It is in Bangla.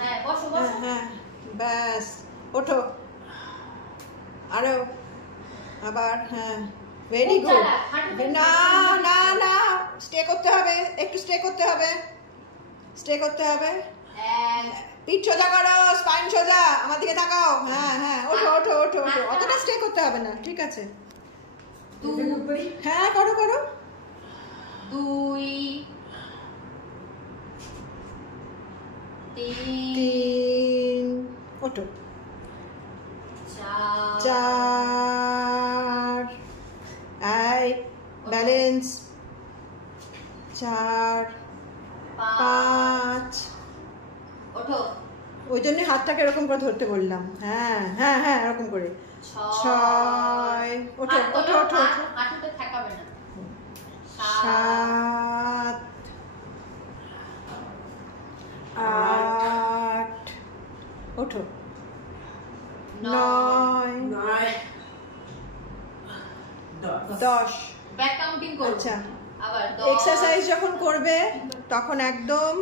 হ্যাঁ বসো বসো। হ্যাঁ ব্যাস ওঠো আরো আবার। হ্যাঁ ভেরি গুড। না না না স্টে করতে হবে, একটু স্টে করতে হবে, স্টে করতে হবে। পিঠ সোজা করো, স্পাইন সোজা, আমার দিকে তাকাও। হ্যাঁ হ্যাঁ ওঠো ওঠো ওঠো ওঠো, অতটা স্টে করতে হবে না, ঠিক আছে। হ্যাঁ করো করো। 2 3 ওঠো। 4 এই ব্যালেন্স। 4 5 ওঠো। ওই জন্য হাতটাকে এরকম করে ধরতে বললাম। হ্যাঁ হ্যাঁ হ্যাঁ এরকম করে। 6 ওঠো ওঠো ওঠো। হাঁটুতে ঠেকাবে না। 7 8 ওঠো। 9 10 ব্যাক কাউন্টিং করো। আচ্ছা আবার 10 এক্সারসাইজ যখন করবে তখন একদম